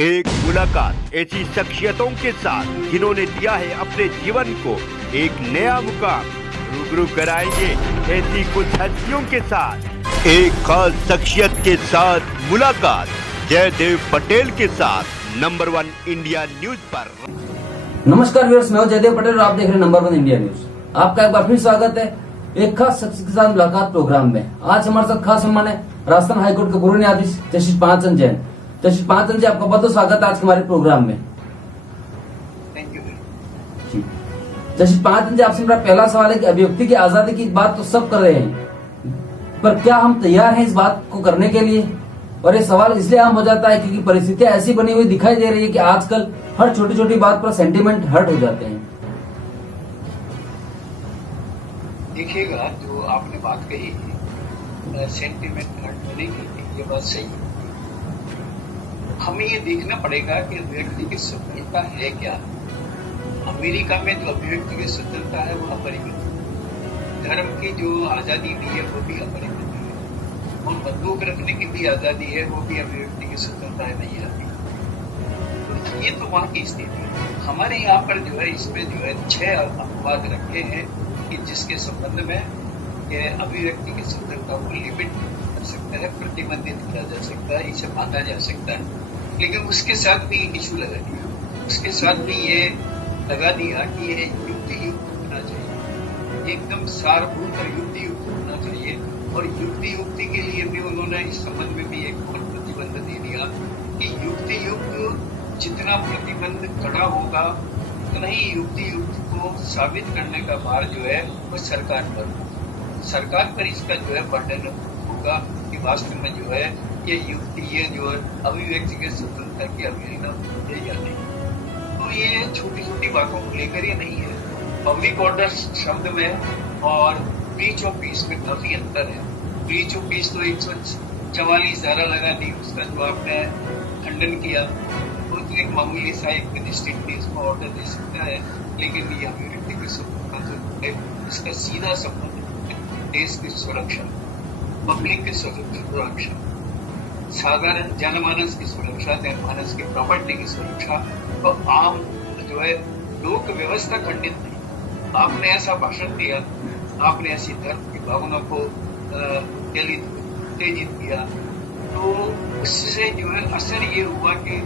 एक मुलाकात ऐसी शख्सियतों के साथ जिन्होंने दिया है अपने जीवन को एक नया मुकाम। रूबरू कराएंगे ऐसी कुछ हस्तियों के साथ एक खास शख्सियत के साथ मुलाकात जयदेव पटेल के साथ नंबर 1 इंडिया न्यूज पर। नमस्कार व्यूअर्स, मैं जयदेव पटेल और आप देख रहे हैं नंबर 1 इंडिया न्यूज। आपका एक बार फिर स्वागत है एक खास शख्स के साथ मुलाकात प्रोग्राम में। आज हमारे साथ खास मेहमान है राजस्थान हाईकोर्ट के पूर्व न्यायाधीश जस्टिस पांचन जैन। जस्टिस पांचन जी, आपका बहुत बहुत स्वागत है आज हमारे प्रोग्राम में। थैंक यू जी जस्टिस पांचन जी, आपसे मेरा पहला सवाल है कि अभिव्यक्ति की आजादी की बात तो सब कर रहे हैं, पर क्या हम तैयार हैं इस बात को करने के लिए? और ये सवाल इसलिए आम हो जाता है क्योंकि परिस्थितियां ऐसी बनी हुई दिखाई दे रही है कि आजकल हर छोटी छोटी बात पर सेंटीमेंट हर्ट हो जाते हैं। देखिएगा, जो आपने बात कही सेंटीमेंट हर्ट होने की, ये बात सही है। हमें ये देखना पड़ेगा कि व्यक्ति की स्वतंत्रता है क्या। अमेरिका में जो अभिव्यक्ति की स्वतंत्रता है वो अपरिमित है। धर्म की जो आजादी दी है वो भी अपरिमित है। और बंदूक रखने की भी आजादी है, वो भी अभिव्यक्ति की स्वतंत्रता नहीं आती। तो ये तो वहां की स्थिति है। हमारे यहाँ पर जो है इसमें जो है 6 अपवाद रखे हैं कि जिसके संबंध में अभिव्यक्ति की स्वतंत्रता को लिमिट कर सकता है, प्रतिबंधित किया जा सकता है, इसे माना जा सकता है। लेकिन उसके साथ भी इशू लगा दिया, उसके साथ भी ये लगा दिया कि ये युक्तियुक्त होना चाहिए, एकदम सारभूत और युक्तियुक्त होना चाहिए। और युक्ति के लिए भी उन्होंने इस संबंध में भी एक और प्रतिबंध दे दिया कि युक्ति जितना प्रतिबंध कड़ा होगा उतना ही युक्ति को साबित करने का भार जो है वो सरकार पर इसका जो है बर्डन होगा कि वास्तव में जो है ये जो है अभिव्यक्ति के स्वतंत्रता की अवहेलना है या नहीं। तो ये छोटी छोटी बातों को लेकर ये नहीं है। पब्लिक ऑर्डर शब्द में और ब्रीच ऑफ पीस में काफी अंतर है। ब्रीच ऑफ पीस तो 144 धारा लगा दी, उसका जो आपने खंडन किया वो तो एक मामूली सा एक मजिस्ट्रेट इसको ऑर्डर दे सकता है। लेकिन ये अभिव्यक्ति की स्वतंत्रता तो इसका सीधा संबंध देश की सुरक्षा, पब्लिक की सुरक्षा, साधारण जनमानस की सुरक्षा, जनमानस की प्रॉपर्टी की सुरक्षा, तो आम जो है लोक व्यवस्था खंडित नहीं। आपने ऐसा भाषण दिया, आपने ऐसी धर्म की भावना को उत्तेजित किया, तो उससे जो है असर ये हुआ कि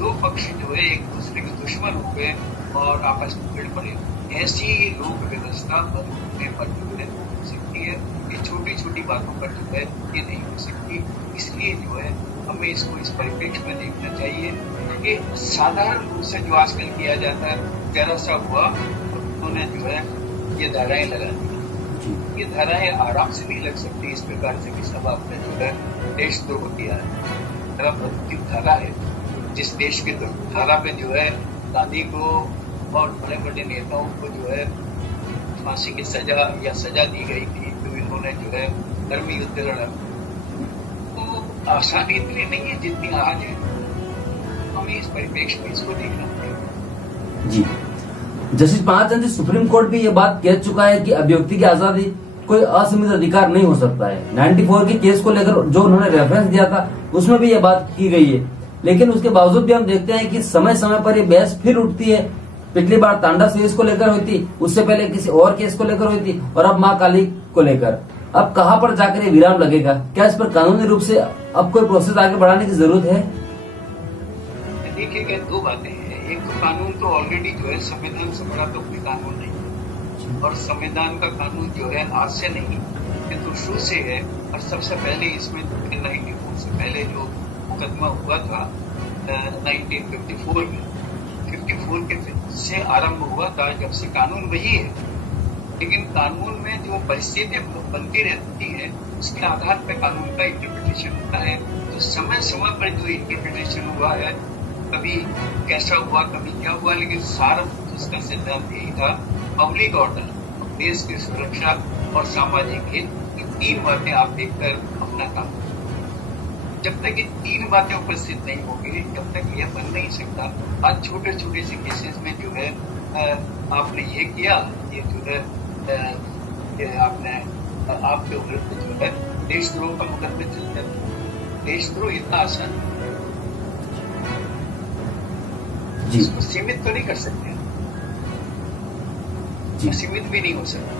2 पक्ष जो है एक दूसरे के दुश्मन हो गए और आपस में भिड़ पड़े। ऐसी लोक व्यवस्था बदलने पर जो है हो सकती है, ये छोटी छोटी बातों पर जो है ये नहीं हो सकती। इसलिए जो है हमें इसको इस परिप्रेक्ष्य में देखना चाहिए कि साधारण रूप से जो आजकल किया जाता है, जरा सा हुआ उन्होंने जो है ये धाराएं लगा दी। ये धाराएं आराम से नहीं लग सकती इस प्रकार से कि सब आपने जो है देशद्रोह किया है। मृत्यु धारा है, जिस देश के धारा पे जो है गांधी को और बड़े बड़े नेताओं को जो है फांसी की सजा दी गई थी, तो इन्होंने जो है धर्म युद्ध लड़ा। तो आसानी इतनी नहीं है जितनी आज है। हमें इस परिप्रेक्ष्य में इसको देखना पड़ेगा। जी जस्टिस पांचन जी, सुप्रीम कोर्ट भी ये बात कह चुका है कि अभिव्यक्ति की आजादी कोई असीमित अधिकार नहीं हो सकता है। 94 के केस को लेकर जो उन्होंने रेफरेंस दिया था उसमें भी ये बात की गई है। लेकिन उसके बावजूद भी हम देखते हैं कि समय समय पर ये बहस फिर उठती है। पिछली बार तांडा केस को लेकर हुई थी, उससे पहले किसी और केस को लेकर हुई थी, और अब मां काली को लेकर। अब कहां पर जाकर ये विराम लगेगा? क्या इस पर कानूनी रूप से अब कोई प्रोसेस आगे बढ़ाने की जरूरत है? देखिए, 2 बातें हैं। एक तो कानून तो ऑलरेडी जो है संविधान से बड़ा तो कोई कानून नहीं है, और संविधान का कानून जो है आज से नहीं, ये तो शुरू से है। और सबसे पहले इसमें 1994 से पहले जो मुकदमा हुआ था 1954 में, 54 के से आरंभ हुआ था, जब से कानून वही है। लेकिन कानून में जो परिस्थितियां बनती रहती है उसके आधार पर कानून का इंटरप्रिटेशन होता है। तो समय समय पर जो इंटरप्रिटेशन हुआ है, कभी कैसा हुआ, कभी क्या हुआ, लेकिन सार्वभौमिक उसका सिद्धांत यही था, पब्लिक ऑर्डर, देश की सुरक्षा और सामाजिक हित, ये 3 बातें आप देखकर अपना काम। जब तक ये 3 बातें उपस्थित नहीं होंगी, जब तक यह बन नहीं सकता। आज छोटे छोटे से केसेस में जो है आपने ये किया, ये जो है आपने आपके विरुद्ध जो है देशद्रोह का मुकदमे चलते हैं। देशद्रोह इतना आसान जी। इसको सीमित तो नहीं कर सकते, जी। सीमित भी नहीं हो सकता,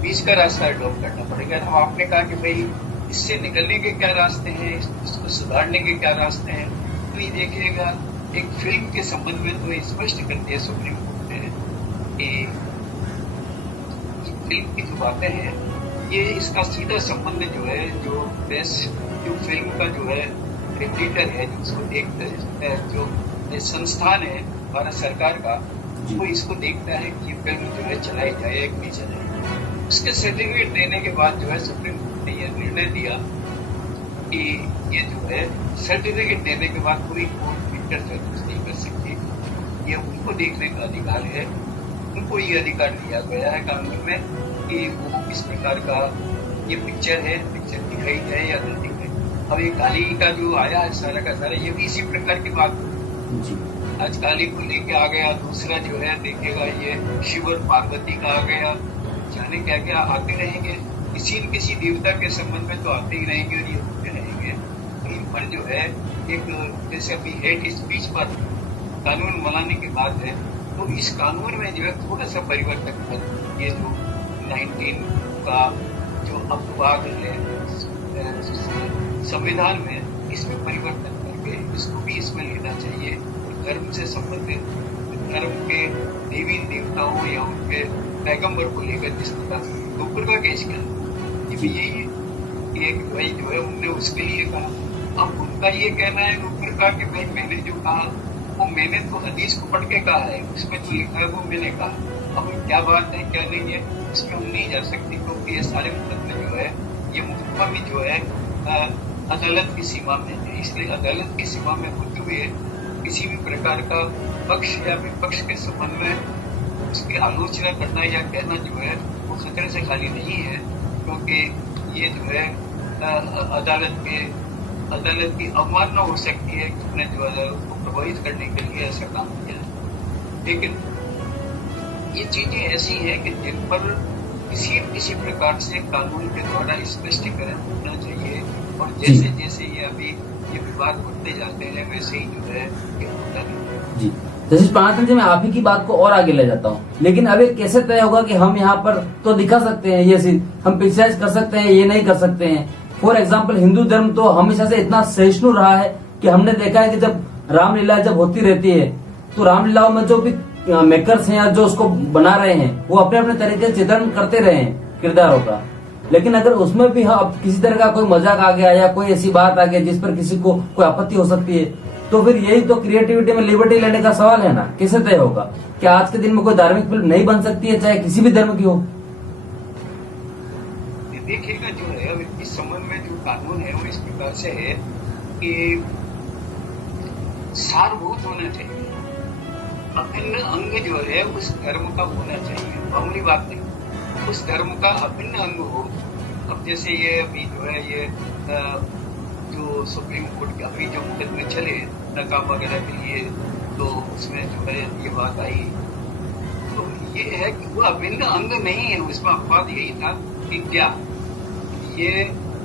बीच का रास्ता अडॉप्ट करना पड़ेगा। अब आपने कहा कि भाई इससे निकलने के क्या रास्ते हैं, इसको सुधारने के क्या रास्ते हैं, तो ये देखिएगा एक फिल्म के संबंध में तो स्पष्ट करती है सुप्रीम कोर्ट ने कि फिल्म की जो बातें हैं ये इसका सीधा संबंध जो है जो प्रेस जो फिल्म का जो है एडिटर है जो उसको देखता है, जो संस्थान है भारत सरकार का, वो इसको देखता है कि ये फिल्म जो है चलाई जाए या नहीं चलाए। उसके सर्टिफिकेट देने के बाद जो है सुप्रीम कोर्ट ने यह निर्णय दिया कि ये जो है सर्टिफिकेट देने के बाद कोई कोर्ट इंटरफेरेंस नहीं कर सकती, ये उनको देखने का अधिकार है। उनको ये अधिकार दिया गया है कानून में कि वो किस प्रकार का ये पिक्चर है, पिक्चर दिखाई जाए या न दिखाई। अब ये काली का जो आया है सारा का सारा, ये भी इसी प्रकार की बात जी। आज काली को लेके आ गया। दूसरा जो है देखिएगा ये शिव और पार्वती का आ गया, जाने क्या क्या आते रहेंगे, किसी न किसी देवता के संबंध में तो आते ही रहेंगे और ये होते रहेंगे। इन पर जो है एक जैसे अभी हेट स्पीच पर कानून बनाने की बात है, तो इस कानून में जो है थोड़ा सा परिवर्तन कर ये जो 19 का जो अपवाद है संविधान में, इसमें परिवर्तन करके इसको भी इसमें लेना चाहिए। धर्म से संबंधित धर्म के देवी देवताओं या उनके पैगंबर को लेकर जिस प्रकार नुपुर का केस किया, ये भी यही एक भाई जो है उनने उसके लिए कहा। अब उनका ये कहना है नुपुर का कि भाई मैंने जो कहा वो मैंने तो हदीस को पढ़ के कहा है, उसमें जो लिखा है वो मैंने कहा। अब क्या बात है क्या नहीं है इसमें हम नहीं जा सकते, क्योंकि ये सारे मुकदमे जो है ये मुकदमा भी जो है अदालत की सीमा में है। इसलिए अदालत की सीमा में होते हुए किसी भी प्रकार का पक्ष या विपक्ष के संबंध में उसकी आलोचना करना या कहना जो है वो खतरे से खाली नहीं है, क्योंकि ये जो है अदालत की अवमानना हो सकती है कि उसने जो अदालत को प्रभावित करने के लिए ऐसा काम किया। लेकिन ये चीजें ऐसी हैं कि जिन पर किसी प्रकार से कानून के द्वारा स्पष्टीकरण होना चाहिए, और जैसे जैसे ये अभी ये विवाद बढ़ते जाते हैं वैसे ही जो है ये होता है। जी जस्टिस पानाथन जी, मैं आप ही की बात को और आगे ले जाता हूँ, लेकिन अब ये कैसे तय होगा कि हम यहाँ पर तो दिखा सकते हैं ये चीज, हम क्रिटिसाइज कर सकते हैं, ये नहीं कर सकते हैं। फॉर एग्जाम्पल हिंदू धर्म तो हमेशा से इतना सहिष्णु रहा है कि हमने देखा है कि जब रामलीला जब होती रहती है तो रामलीलाओं में जो भी मेकर्स हैं या जो उसको बना रहे हैं वो अपने अपने तरीके से चित्रण करते रहे हैं किरदारों का। लेकिन अगर उसमें भी अब किसी तरह का कोई मजाक आ गया या कोई ऐसी बात आ गई जिस पर किसी को कोई आपत्ति हो सकती है, तो फिर यही तो क्रिएटिविटी में लिबर्टी लेने का सवाल है ना। कैसे तय होगा? क्या आज के दिन में कोई धार्मिक फिल्म नहीं बन सकती है चाहे किसी भी धर्म की हो? देखिएगा जो है इस संबंध में जो कानून है वो इस प्रकार से है कि सारभूत होना चाहिए, अभिन्न अंग जो है उस धर्म का होना चाहिए, मामूली बात नहीं, उस धर्म का अभिन्न अंग हो। अब जैसे ये अभी जो है ये जो सुप्रीम कोर्ट के अभी जो मुकदमे चले नकाब वगैरह के लिए, तो उसमें जो है ये बात आई, तो ये है कि वो अभिन्न अंग नहीं है। उसमें अपवाद यही था कि क्या ये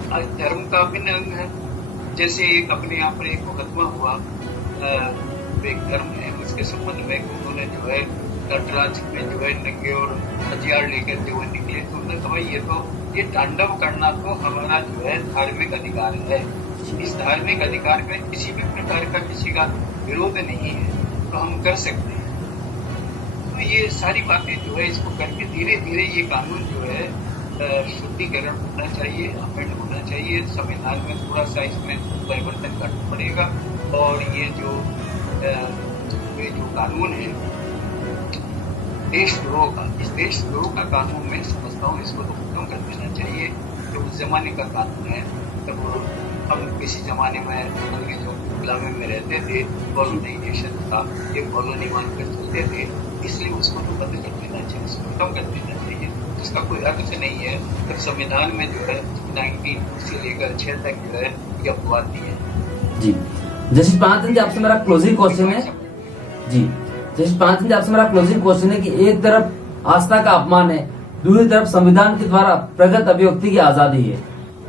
धर्म का अभिन्न अंग है। जैसे एक अपने यहाँ पर एक मुकदमा हुआ, एक धर्म है उसके संबंध में उन्होंने जो है नटराज में जो है नंगे और हथियार लेकर जो है निकले, तो उन्होंने कहा ये तांडव करना तो हमारा जो है धार्मिक अधिकार है, इस धार्मिक अधिकार में किसी भी प्रकार का किसी का विरोध नहीं है, तो हम कर सकते हैं। तो ये सारी बातें जो है इसको करके धीरे धीरे ये कानून जो है शुद्धिकरण होना चाहिए, अमेंड होना चाहिए, संविधान में थोड़ा सा इसमें परिवर्तन करना पड़ेगा। और ये जो कानून है देशद्रोह का, इस देशद्रोह का कानून में समझता हूँ इसको तो खत्म कर देना चाहिए। जो उस जमाने का कानून है, तब हम किसी जमाने में अंग्रेजों के गुलामी में रहते थे, कॉलोनाइजेशन था, ये कॉलोनी मानकर चलते थे, इसलिए उसको तो बंद कर देना चाहिए, उसको खत्म कर देना चाहिए। इसका कोई अर्थ नहीं है। तब संविधान में जो है 19 से लेकर 6 तक जो है ये अपवाद दिए। जी जस्टिस पानाथन जी, आपसे मेरा क्लोजिंग क्वेश्चन है। जी जस्टिस पानाथन जी, आपसे मेरा क्लोजिंग क्वेश्चन है कि एक तरफ आस्था का अपमान है, दूसरी तरफ संविधान के द्वारा प्रगत अभिव्यक्ति की आजादी है।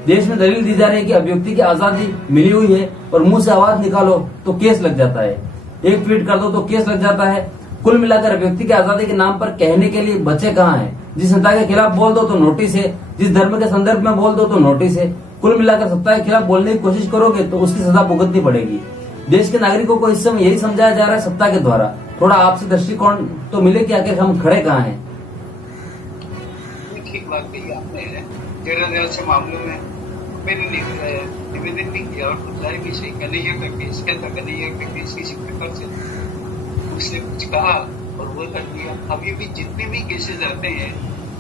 देश में दलील दी जा रही है कि अभिव्यक्ति की आजादी मिली हुई है और मुंह से आवाज निकालो तो केस लग जाता है। एक ट्वीट कर दो तो केस लग जाता है। कुल मिलाकर व्यक्ति की आजादी के नाम पर कहने के लिए बचे कहाँ हैं? जिस सत्ता के खिलाफ बोल दो तो नोटिस है, जिस धर्म के संदर्भ में बोल दो तो नोटिस है। कुल मिलाकर सत्ता के खिलाफ बोलने की कोशिश करोगे तो उसकी सजा भुगतनी पड़ेगी। देश के नागरिकों को इस समय यही समझाया जा रहा है सत्ता के द्वारा। थोड़ा आपसे दृष्टिकोण तो मिले कि आखिर हम खड़े कहाँ हैं? ठीक बात कही आपने। तेरह से मामलों में मैंने निवेदन नहीं किया और खुदलाए भी सही कन्हैया का केस क्या था, कन्हैया के केस किसी प्रकार से उसने कुछ कहा और वो कर दिया। अभी भी जितने भी केसेस आते हैं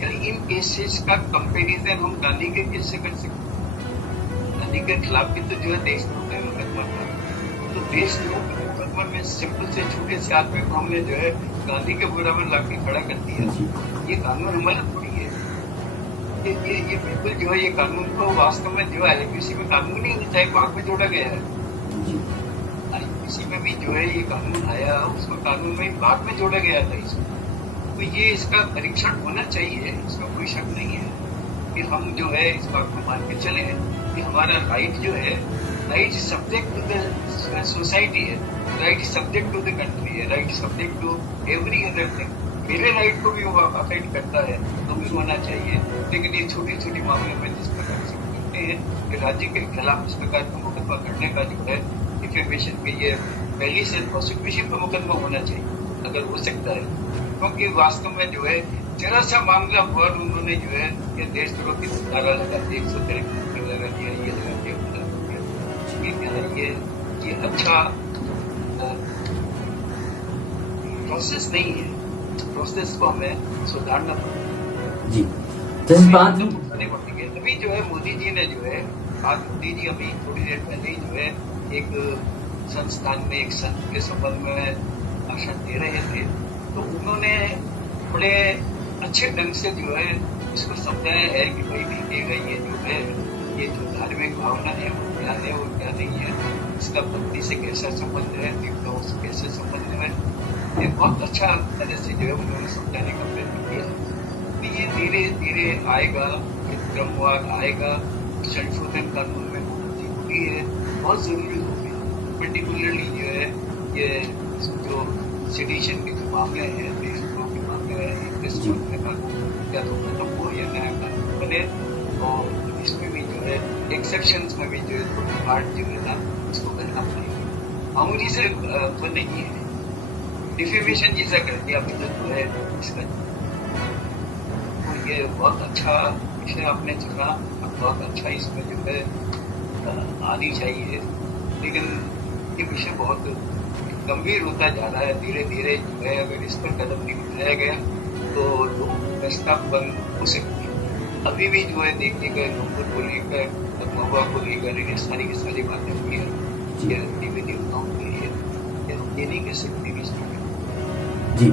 इन केसेस का कंपेरिजन हम गांधी के केस से कर सकते हैं। गांधी के खिलाफ भी तो जो है देशद्रोह का मुकदमा था, तो देशद्रोह के मुकदमा में सिंपल से छोटे से आदमी को हमने जो है गांधी के बराबर लाके खड़ा कर दिया। ये कानून हमारा थोड़ी है। ये बिल्कुल जो है ये कानून को वास्तव में जो है आईपीसी में कानून नहीं चाहे पाक में जोड़ा गया है। आईपीसी में भी जो है ये कानून आया, उसमें कानून में भाग में जोड़ा गया था इसमें। तो ये इसका परीक्षण होना चाहिए, इसमें कोई शक नहीं है कि हम जो है इस बात को मान के चले कि हमारा राइट जो है, right subject to the society है, right subject to the country है, right subject to every other thing. मेरे राइट को भी वो अफेक्ट करता है तो भी होना चाहिए। लेकिन ये छोटी छोटी मामले में जिस प्रकार से करते हैं कि राज्य के खिलाफ इस प्रकार का मुकदमा करने का जो है डिफेमेशन के ये पहली से प्रोसिक्यूशन का मुकदमा होना चाहिए अगर हो सकता है, क्योंकि वास्तव में जो है जरा सा मामला हुआ उन्होंने जो है ये देशद्रोह की धारा लगा दी, 103 लगा दिया, ये लगा दिया। ये अच्छा प्रोसेस नहीं है। प्रोसेस को हमें सुधारना पड़ेगा जी। अभी जो है मोदी जी ने जो है आज मोदी जी अभी थोड़ी देर पहले ही जो है एक संस्थान में एक संत के संबंध में भाषण दे रहे थे, तो उन्होंने बड़े अच्छे ढंग से जो है इसको समझाया है कि भाई देखिएगा ये जो है ये जो धार्मिक भावना है वो क्या है और क्या नहीं है, इसका भक्ति से कैसा संबंध है, तीर्थों से कैसे संबंध है। ये बहुत अच्छा तरह से जो है उन्होंने समझाने का प्रयत्न किया। तो ये धीरे धीरे आएगा, क्रमवार आएगा। संशोधन कानून में बहुत जरूरी है, बहुत जरूरी होगी। पर्टिकुलरली जो है ये जो सेडिशन के जो मामले हैं, देशद्रोह के मामले हैं, इनके संबंध में कानून या तो खत्म हो या नया कानून बने। और इसमें भी जो है एक्सेप्शंस में भी जो है थोड़ी पार्ट जो है ना इसको करना पड़ेगा। मामूली से तो नहीं है, डिफेमेशन जैसा कर दिया अभी तक जो है इसका। तो ये बहुत अच्छा विषय आपने चुना, बहुत अच्छा इसमें जो है आनी चाहिए। लेकिन ये विषय बहुत गंभीर होता जा रहा है धीरे धीरे जो है। अगर इस पर कदम नहीं उठाया गया तो लोग रास्ता बंद हो सकती है। अभी भी जो है देखने गए नंबर को लेकर, महुआ को लेकर ये सारी की सारी बातें हुई है देवी देवताओं के लिए, ये नहीं कह सकते कि जी।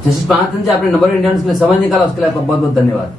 जस्टिस महाजन जी, आपने नंबर इंडियंस के लिए समय निकाला, उसके लिए आपका बहुत बहुत धन्यवाद।